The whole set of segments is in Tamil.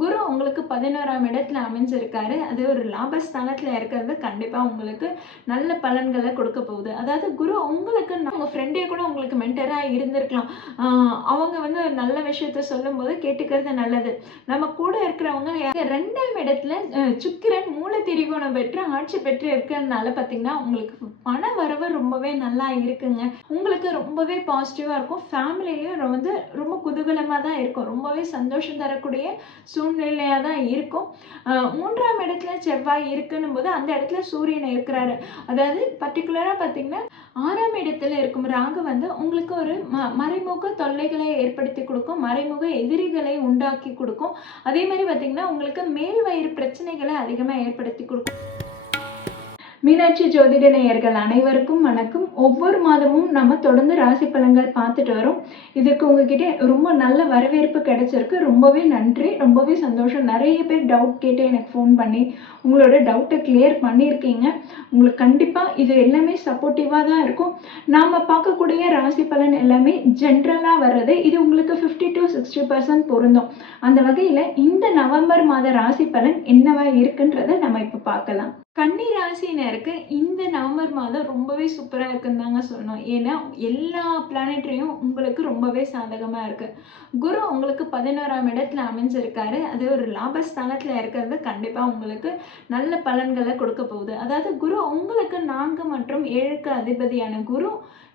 குரு உங்களுக்கு பதினோராம் இடத்துல அமைஞ்சிருக்காரு. அது ஒரு லாபஸ்தானத்தில் இருக்கிறது. கண்டிப்பாக உங்களுக்கு நல்ல பலன்களை கொடுக்க போகுது. அதாவது குரு உங்களுக்கு உங்கள் ஃப்ரெண்டே கூட உங்களுக்கு மென்டராக இருந்திருக்கலாம். அவங்க வந்து ஒரு நல்ல விஷயத்த சொல்லும்போது கேட்டுக்கிறது நல்லது. நம்ம கூட இருக்கிறவங்க ரெண்டாம் இடத்துல சுக்கிரன் மூல திரிகோணம் பெற்று ஆட்சி பெற்று இருக்கிறதுனால பார்த்தீங்கன்னா உங்களுக்கு பண வரவு ரொம்பவே நல்லா இருக்குங்க. உங்களுக்கு ரொம்பவே பாசிட்டிவாக இருக்கும். ஃபேமிலிலையும் வந்து ரொம்ப குதூகலமாக தான் இருக்கும். ரொம்பவே சந்தோஷம் தரக்கூடிய சூழ்நிலையாக தான் இருக்கும். மூன்றாம் இடத்துல செவ்வாய் இருக்குன்னும் போது அந்த இடத்துல சூரியன் இருக்கிறாரு. அதாவது பர்டிகுலராக பார்த்தீங்கன்னா ஆறாம் இடத்துல இருக்கும் ராகு வந்து உங்களுக்கு ஒரு ம மறைமுக தொல்லைகளை ஏற்படுத்தி கொடுக்கும் மறைமுக எதிரிகளை உண்டாக்கி கொடுக்கும். அதே மாதிரி பார்த்தீங்கன்னா உங்களுக்கு மேல் வயிறு பிரச்சனைகளை அதிகமாக ஏற்படுத்தி கொடுக்கும். மீனாட்சி ஜோதிட நேயர்கள் அனைவருக்கும் வணக்கம். ஒவ்வொரு மாதமும் நம்ம தொடர்ந்து ராசி பலன்கள் பார்த்துட்டு வரோம். இதுக்கு உங்ககிட்ட ரொம்ப நல்ல வரவேற்பு கிடைச்சிருக்கு. ரொம்பவே நன்றி. ரொம்பவே சந்தோஷம். நிறைய பேர் டவுட் கேட்டு எனக்கு ஃபோன் பண்ணி உங்களோட டவுட்டை கிளியர் பண்ணியிருக்கீங்க. உங்களுக்கு கண்டிப்பாக இது எல்லாமே சப்போர்ட்டிவாக தான் இருக்கும். நாம் பார்க்கக்கூடிய ராசி பலன் எல்லாமே ஜென்ரலாக வர்றது இது உங்களுக்கு ஃபிஃப்டி டு சிக்ஸ்டி பர்சன்ட் பொருந்தும். அந்த வகையில் இந்த நவம்பர் மாத ராசி பலன் என்னவா இருக்குன்றதை நம்ம இப்போ பார்க்கலாம். கன்னி ராசினருக்கு இந்த நவம்பர் மாதம் ரொம்பவே சூப்பராக இருக்குன்னு தாங்க சொல்லணும். ஏன்னா எல்லா பிளானட்ரியும் உங்களுக்கு ரொம்பவே சாதகமாக இருக்குது குரு உங்களுக்கு பதினோராம் இடத்துல அமைஞ்சிருக்காரு. அது ஒரு லாபஸ்தானத்தில் இருக்கிறது. கண்டிப்பாக உங்களுக்கு நல்ல பலன்களை கொடுக்க போகுது. அதாவது குரு உங்களுக்கு நான்கு மற்றும் ஏழுக்கு அதிபதியான குரு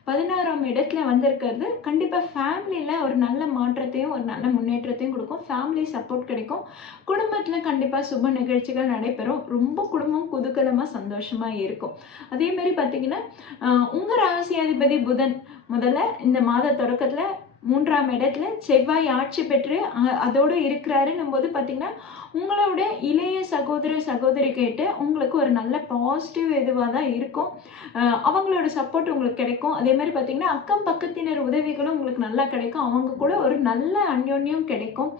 பதினாறாம் இடத்துல வந்திருக்கிறது. கண்டிப்பாக ஃபேமிலியில் ஒரு நல்ல மாற்றத்தையும் ஒரு நல்ல முன்னேற்றத்தையும் கொடுக்கும். ஃபேமிலி சப்போர்ட் கிடைக்கும். குடும்பத்தில் கண்டிப்பாக சுப நிகழ்ச்சிகள் நடைபெறும். ரொம்ப குடும்பம் குதூகலமாக சந்தோஷமாக இருக்கும். அதேமாரி பார்த்திங்கன்னா பார்த்தீங்கன்னா உங்கள் ராசி புதன் முதல்ல இந்த மாத தொடக்கத்தில் மூன்றாம் இடத்துல செவ்வாய் ஆட்சி பெற்று அதோடு இருக்கிறாருன்னும் போது பார்த்தீங்கன்னா உங்களோட இளைய சகோதர சகோதரி கேட்டு உங்களுக்கு ஒரு நல்ல பாசிட்டிவ் இதுவாக தான் இருக்கும். அவங்களோட சப்போர்ட் உங்களுக்கு கிடைக்கும். அதே மாதிரி பார்த்தீங்கன்னா அக்கம் பக்கத்தினர் உதவிகளும் உங்களுக்கு நல்லா கிடைக்கும். அவங்க கூட ஒரு நல்ல அந்யோன்யம் கிடைக்கும்.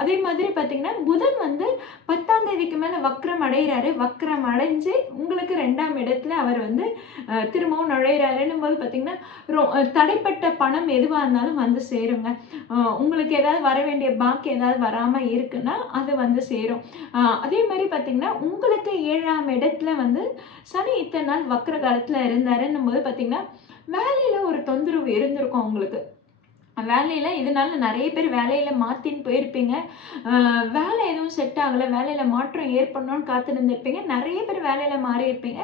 அதே மாதிரி பார்த்தீங்கன்னா புதன் வந்து பத்தாம் தேதிக்கு மேலே வக்ரம் அடைகிறாரு வக்ரம் அடைஞ்சு உங்களுக்கு ரெண்டாம் இடத்துல அவர் வந்து திரும்பவும் நுழையிறாருன்னும் போது பார்த்தீங்கன்னா ரொ- தடைப்பட்ட பணம் எதுவாக இருந்தாலும் வந்து சேருங்க. உங்களுக்கு ஏதாவது வர வேண்டிய பாக்கி ஏதாவது வராமல் இருக்குன்னா அது வந்து சேரும். அதே மாதிரி பார்த்தீங்கன்னா உங்களுக்கு ஏழாம் இடத்துல வந்து சனி இத்தனை நாள் வக்கர காலத்தில் இருந்தாருன்னும் போது பார்த்தீங்கன்னா வேலையில் ஒரு தொந்தரவு இருந்திருக்கும் உங்களுக்கு. வேலையில் இதனால நிறைய பேர் வேலையில் மாற்றின்னு போயிருப்பீங்க. வேலை எதுவும் செட் ஆகலை. வேலையில் மாற்றம் ஏற்படணும்னு காத்திருந்திருப்பீங்க. நிறைய பேர் வேலையில் மாறி இருப்பீங்க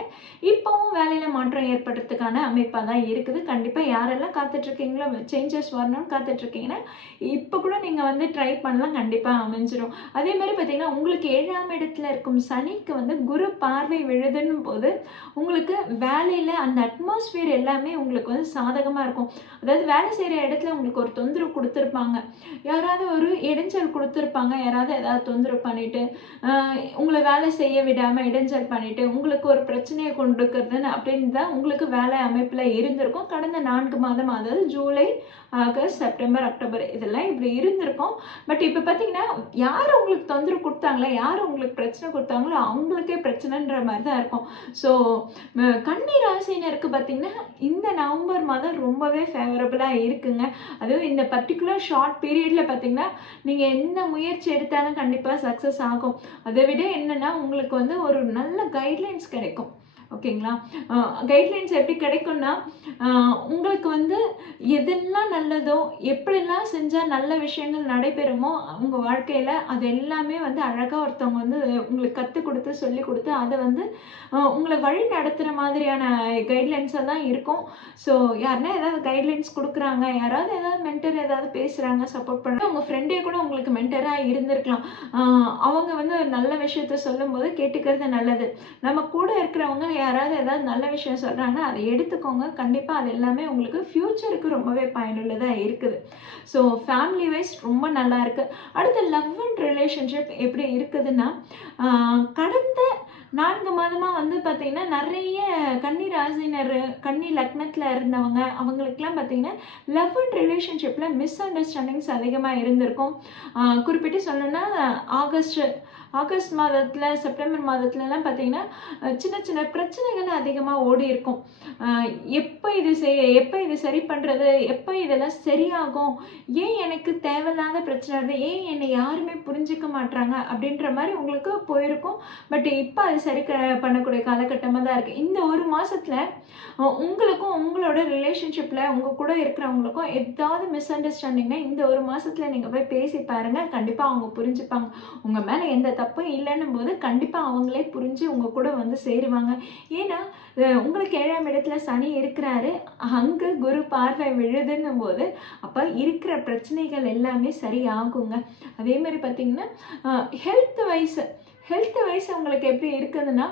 இப்போவும் வேலையில் மாற்றம் ஏற்படுறதுக்கான அமைப்பாக தான் இருக்குது. கண்டிப்பாக யாரெல்லாம் காத்துட்ருக்கீங்களோ சேஞ்சஸ் வரணும்னு காத்துட்ருக்கீங்கன்னா இப்போ கூட நீங்கள் வந்து ட்ரை பண்ணலாம். கண்டிப்பாக அமைஞ்சிரும். அதே மாதிரி பார்த்தீங்கன்னா உங்களுக்கு ஏழாம் இடத்துல இருக்கும் சனிக்கு வந்து குரு பார்வை விழுதுன்னு போது உங்களுக்கு வேலையில் அந்த அட்மாஸ்ஃபியர் எல்லாமே உங்களுக்கு வந்து சாதகமாக இருக்கும். அதாவது வேலை செய்கிற இடத்துல உங்களுக்கு ஒரு தொந்தரவு கொடுத்துருப்பாங்க. யாராவது ஒரு இடைஞ்சல் கொடுத்துருப்பாங்க. யாராவது ஏதாவது தொந்தரவு பண்ணிட்டு உங்களை வேலை செய்ய விடாமல் இடைஞ்சல் பண்ணிட்டு உங்களுக்கு ஒரு பிரச்சனையை கொண்டுக்கிறதுன்னு அப்படின்னு தான் உங்களுக்கு வேலை அமைப்பில் இருந்திருக்கும். கடந்த நான்கு மாதம் அதாவது ஜூலை ஆகஸ்ட் செப்டம்பர் அக்டோபர் இதெல்லாம் இப்படி இருந்திருக்கும். பட் இப்போ பார்த்தீங்கன்னா யார் உங்களுக்கு தொந்தரவு கொடுத்தாங்களோ? யார் உங்களுக்கு பிரச்சனை கொடுத்தாங்களோ அவங்களுக்கே பிரச்சனைன்ற மாதிரி தான் இருக்கும். ஸோ கன்னி ராசினருக்கு பார்த்தீங்கன்னா இந்த நவம்பர் மாதம் ரொம்பவே ஃபேவரபுளாக இருக்குங்க. அதுவும் இந்த பர்டிகுலர் ஷார்ட் பீரியடில் பார்த்தீங்கன்னா நீங்கள் எந்த முயற்சி எடுத்தாலும் கண்டிப்பாக சக்ஸஸ் ஆகும். அதை விட என்னென்னா உங்களுக்கு வந்து ஒரு நல்ல கைட்லைன்ஸ் கிடைக்கும். ஓகேங்களா? கைட்லைன்ஸ் எப்படி கிடைக்கும்னா உங்களுக்கு வந்து எதெல்லாம் நல்லதோ எப்படிலாம் செஞ்சால் நல்ல விஷயங்கள் நடைபெறுமோ உங்கள் வாழ்க்கையில் அது எல்லாமே வந்து அழகாக ஒருத்தவங்க வந்து உங்களுக்கு கற்றுக் கொடுத்து சொல்லி கொடுத்து அதை வந்து உங்களை வழி நடத்துகிற மாதிரியான கைட்லைன்ஸாக தான் இருக்கும். ஸோ யாருன்னா ஏதாவது கைட்லைன்ஸ் கொடுக்குறாங்க யாராவது ஏதாவது மென்டர் ஏதாவது பேசுகிறாங்க சப்போர்ட் பண்ண உங்கள் ஃப்ரெண்டே கூட உங்களுக்கு மென்டராக இருந்திருக்கலாம். அவங்க வந்து நல்ல விஷயத்த சொல்லும்போது கேட்டுக்கிறது நல்லது. நம்ம கூட இருக்கிறவங்க யாராவது ஏதாவது நல்ல விஷயம் சொல்கிறாங்கன்னா அதை எடுத்துக்கோங்க. கண்டிப்பாக அது எல்லாமே உங்களுக்கு ஃப்யூச்சருக்கு ரொம்பவே பயனுள்ளதாக இருக்குது. ஸோ ஃபேமிலி வைஸ் ரொம்ப நல்லா இருக்குது அடுத்து லவ் அண்ட் ரிலேஷன்ஷிப் எப்படி இருக்குதுன்னா கடந்த நான்கு மாதமாக வந்து பார்த்திங்கன்னா நிறைய கன்னி ராசினர் கன்னி லக்னத்தில் இருந்தவங்க அவங்களுக்குலாம் பார்த்தீங்கன்னா லவ் அண்ட் ரிலேஷன்ஷிப்பில் மிஸ் அண்டர்ஸ்டாண்டிங்ஸ் அதிகமாக இருந்திருக்கும் குறிப்பிட்டு சொல்லணும்னா ஆகஸ்ட் ஆகஸ்ட் மாதத்தில் செப்டம்பர் மாதத்துலலாம் பார்த்திங்கன்னா சின்ன சின்ன பிரச்சனைகள் அதிகமாக ஓடி இருக்கும். எப்போ இது செய் எப்போ இது சரி பண்ணுறது எப்போ இதெல்லாம் சரியாகும் ஏன் எனக்கு தேவையில்லாத பிரச்சனை வருது ஏன் என்னை யாருமே புரிஞ்சுக்க மாட்றாங்க அப்படின்ற மாதிரி உங்களுக்கு போயிருக்கும். பட் இப்போ அது சரி க பண்ணக்கூடிய காலகட்டமாக தான் இருக்குது இந்த ஒரு மாதத்தில் உங்களுக்கும் உங்களோட ரிலேஷன்ஷிப்பில் உங்கள் கூட இருக்கிறவங்களுக்கும் ஏதாவது மிஸ் அண்டர்ஸ்டாண்டிங்னா இந்த ஒரு மாதத்தில் நீங்கள் போய் பேசி பாருங்கள் கண்டிப்பாக அவங்க புரிஞ்சுப்பாங்க. உங்கள் மேலே எந்த தப்பும் இல்லைன்னும் போது கண்டிப்பாக அவங்களே புரிஞ்சு உங்கள் கூட வந்து சேருவாங்க. ஏன்னா உங்களுக்கு ஏழாம் இடத்துல சனி இருக்கிறாரு. அங்கே குரு பார்வை விழுதுன்னும் போது அப்போ இருக்கிற பிரச்சனைகள் எல்லாமே சரியாகுங்க. அதே மாதிரி பார்த்தீங்கன்னா ஹெல்த் வைஸ் ஹெல்த் வைஸ் உங்களுக்கு எப்படி இருக்குதுன்னா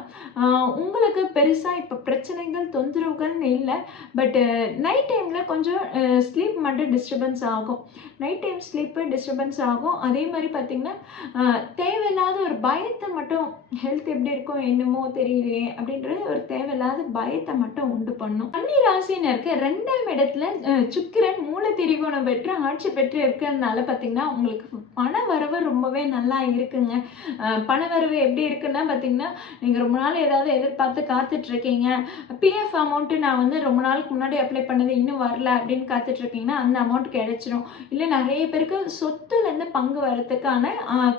உங்களுக்கு பெருசாக இப்போ பிரச்சனைகள் தொந்தரவுகள்னு இல்லை பட்டு நைட் டைமில் கொஞ்சம் ஸ்லீப் மட்டும் டிஸ்டர்பன்ஸ் ஆகும். நைட் டைம் ஸ்லீப்பு டிஸ்டர்பன்ஸ் ஆகும். அதே மாதிரி பார்த்திங்கன்னா தேவையில்லாத ஒரு பயத்தை மட்டும் ஹெல்த் எப்படி இருக்கும் என்னமோ தெரியலையே அப்படின்றது ஒரு தேவையில்லாத பயத்தை மட்டும் உண்டு பண்ணும். அன்னி ராசினருக்கு ரெண்டாம் இடத்துல சுக்கிரன் மூல திரிகோணம் பெற்று ஆட்சி பெற்று இருக்கிறதுனால பார்த்திங்கன்னா உங்களுக்கு பண வரவு ரொம்பவே நல்லா இருக்குங்க. பண வரவு எப்படி இருக்குன்னா பார்த்தீங்கன்னா நீங்கள் ரொம்ப நாள் ஏதாவது எதிர்பார்த்து காத்துட்ருக்கீங்க. பிஎஃப் அமௌண்ட்டு நான் வந்து ரொம்ப நாளுக்கு முன்னாடி அப்ளை பண்ணது இன்னும் வரல அப்படின்னு காத்துட்ருக்கீங்கன்னா அந்த அமௌண்ட் கிடைச்சிரும். இல்லை நிறைய பேருக்கு சொத்துலேருந்து பங்கு வரத்துக்கான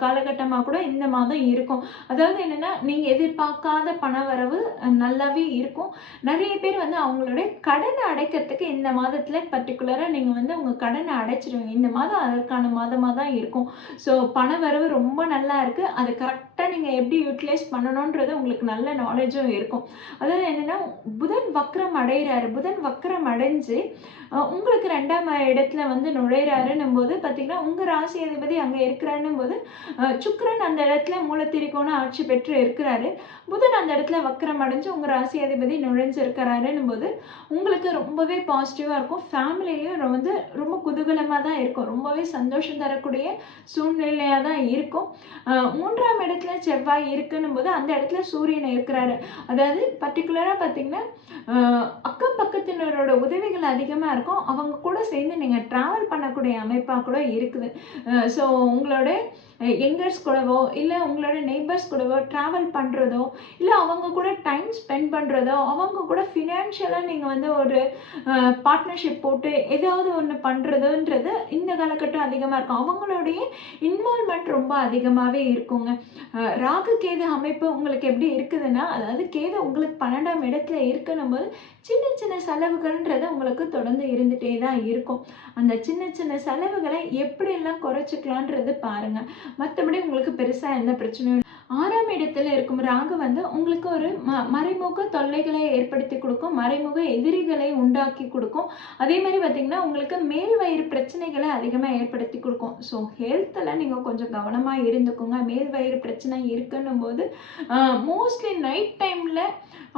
காலகட்டமாக கூட இந்த மாதம் இருக்கும். அதாவது என்னென்னா நீங்கள் எதிர்பார்க்காத பண வரவு நல்லாவே இருக்கும். நிறைய பேர் வந்து அவங்களுடைய கடனை அடைக்கிறதுக்கு இந்த மாதத்தில் பர்டிகுலராக நீங்கள் வந்து உங்கள் கடனை அடைச்சிருவீங்க. இந்த மாதம் அதற்கான மாதமாக தான் இருக்கும். ஸோ பண வரவு ரொம்ப நல்லா இருக்குது அது கரெக்டாக நீங்கள் எப்படி யூட்டிலைஸ் பண்ணணுன்றது உங்களுக்கு நல்ல நாலேஜும் இருக்கும். அதாவது என்னென்னா புதன் வக்ரம் அடைகிறாரு புதன் வக்ரம் அடைஞ்சு உங்களுக்கு ரெண்டாம் இடத்துல வந்து நுழையிறாருன்னும் போது பார்த்தீங்கன்னா உங்கள் ராசி அதிபதி அங்கே இருக்கிறாருன்னும் போது சுக்கரன் அந்த இடத்துல மூலத்திரிக்கோணம் ஆட்சி பெற்று இருக்கிறாரு. புதன் அந்த இடத்துல வக்கரம் அடைஞ்சு உங்கள் ராசி அதிபதி நுழைஞ்சிருக்கிறாருன்னும் போது உங்களுக்கு ரொம்பவே பாசிட்டிவாக இருக்கும். ஃபேமிலிலையும் வந்து ரொம்ப குதூகலமாக தான் இருக்கும். ரொம்பவே சந்தோஷம் தரக்கூடிய சூழ்நிலையாக தான் இருக்கும். மூன்றாம் இடத்துல செவ்வாய் இருக்குன்னும் போது அந்த இடத்துல சூரியன் இருக்கிறாரு. அதாவது பர்டிகுலராக பார்த்தீங்கன்னா அக்கம் பக்கத்தினரோட உதவிகள் அதிகமாக இருக்கும். அவங்க கூட சேர்ந்து நீங்கள் ட்ராவல் பண்ணக்கூடிய அமைப்பாக கூட இருக்குது. ஸோ உங்களோட யங்கர்ஸ் கூடவோ இல்லை உங்களோட நெய்பர்ஸ் கூடவோ ட்ராவல் பண்ணுறதோ இல்லை அவங்க கூட டைம் ஸ்பெண்ட் பண்ணுறதோ அவங்க கூட ஃபினான்ஷியலாக நீங்கள் வந்து ஒரு பார்ட்னர்ஷிப் போட்டு ஏதாவது ஒன்று பண்ணுறதுன்றது இந்த காலகட்டம் அதிகமாக இருக்கும். அவங்களுடைய இன்வால்மெண்ட் ரொம்ப அதிகமாகவே இருக்குங்க. ராகு கேது அமைப்பு உங்களுக்கு எப்படி இருக்குதுன்னா அதாவது கேது உங்களுக்கு பன்னெண்டாம் இடத்துல இருக்கணும் போது சின்ன சின்ன செலவுகள்ன்றது உங்களுக்கு தொடர்ந்து இருந்துகிட்டே தான் இருக்கும். அந்த சின்ன சின்ன செலவுகளை எப்படியெல்லாம் குறைச்சிக்கலான்றது பாருங்கள் மற்றபடி உங்களுக்கு பெருசாக எந்த பிரச்சனையும் ஆறாம் இடத்துல இருக்கும் ராகு வந்து உங்களுக்கு ஒரு ம மறைமுக தொல்லைகளை ஏற்படுத்தி கொடுக்கும் மறைமுக எதிரிகளை உண்டாக்கி கொடுக்கும். அதே மாதிரி பார்த்தீங்கன்னா உங்களுக்கு மேல் வயிறு பிரச்சனைகளை அதிகமாக ஏற்படுத்தி கொடுக்கும். ஸோ ஹெல்த்தில் நீங்கள் கொஞ்சம் கவனமாக இருந்துக்கோங்க. மேல் வயிறு பிரச்சனை இருக்குன்னும் போது மோஸ்ட்லி நைட் டைமில்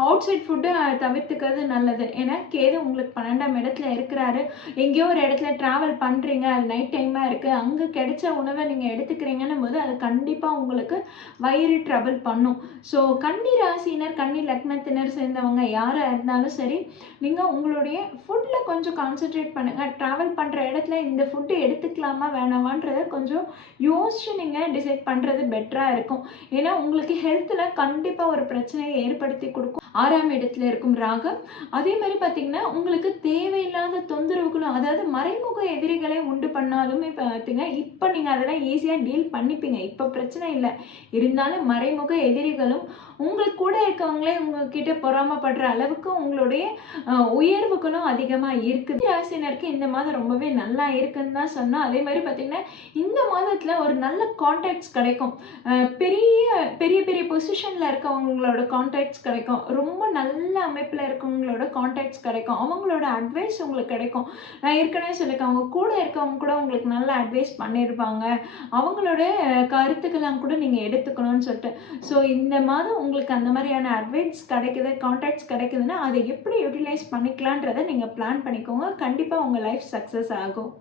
அவுட் சைட் ஃபுட்டு தவிர்த்துக்கிறது நல்லது. ஏன்னா கேது உங்களுக்கு பன்னெண்டாம் இடத்துல இருக்கிறாரு. எங்கேயோ ஒரு இடத்துல ட்ராவல் பண்ணுறீங்க அது நைட் டைமாக இருக்குது அங்கே கிடைச்ச உணவை நீங்கள் எடுத்துக்கிறீங்கன்னும் போது அது கண்டிப்பாக உங்களுக்கு வயிறு ட்ரபிள் பண்ணும். ஸோ கன்னி ராசினர் கன்னி லக்னத்தினர் சேர்ந்தவங்க யாராக இருந்தாலும் சரி நீங்கள் உங்களுடைய ஃபுட்டில் கொஞ்சம் கான்சென்ட்ரேட் பண்ணுங்கள் ட்ராவல் பண்ணுற இடத்துல இந்த ஃபுட்டு எடுத்துக்கலாமா வேணாமான்றதை கொஞ்சம் யோசிச்சு நீங்கள் டிசைட் பண்ணுறது பெட்டராக இருக்கும். ஏன்னா உங்களுக்கு ஹெல்த்தில் கண்டிப்பாக ஒரு பிரச்சனையை ஏற்படுத்தி கொடுக்கும். ஆறாம் இடத்துல இருக்கும் ராகம். அதே மாதிரி பார்த்தீங்கன்னா உங்களுக்கு தேவையில்லாத தொந்தரவுகளும் அதாவது மறைமுக எதிரிகளை உண்டு பண்ணாலுமே பார்த்தீங்கன்னா இப்போ நீங்கள் அதெல்லாம் ஈஸியாக டீல் பண்ணிப்பீங்க. இப்போ பிரச்சனை இல்லை. இருந்தாலும் மறைமுக எதிரிகளும் உங்களுக்கு கூட இருக்கவங்களே உங்ககிட்ட பொறாமப்படுற அளவுக்கு உங்களுடைய உயர்வுகளும் அதிகமாக இருக்குது. ராசினருக்கு இந்த மாதம் ரொம்பவே நல்லா இருக்குன்னு தான் சொன்னோம். அதே மாதிரி பார்த்திங்கன்னா இந்த மாதத்தில் ஒரு நல்ல கான்டாக்ட்ஸ் கிடைக்கும். பெரிய பெரிய பெரிய பொசிஷனில் இருக்கவங்களோட கான்டாக்ட்ஸ் கிடைக்கும். ரொம்ப நல்ல அமைப்பில் இருக்கவங்களோட கான்டாக்ட்ஸ் கிடைக்கும். அவங்களோட அட்வைஸ் உங்களுக்கு கிடைக்கும். நான் ஏற்கனவே சொல்லியிருக்கேன் அவங்க கூட இருக்கவங்க கூட உங்களுக்கு நல்ல அட்வைஸ் பண்ணியிருப்பாங்க அவங்களோட கருத்துக்கெல்லாம் கூட நீங்கள் எடுத்துக்கணும்னு சொல்லிட்டு. ஸோ இந்த மாதம் உங்களுக்கு அந்த மாதிரியான அட்வைஸ் கிடைக்குது கான்டாக்ட்ஸ் கிடைக்குதுன்னா அதை எப்படி யூட்டிலைஸ் பண்ணிக்கலான்றதை நீங்கள் பிளான் பண்ணிக்கோங்க. கண்டிப்பாக உங்கள் லைஃப் சக்ஸஸ் ஆகும்.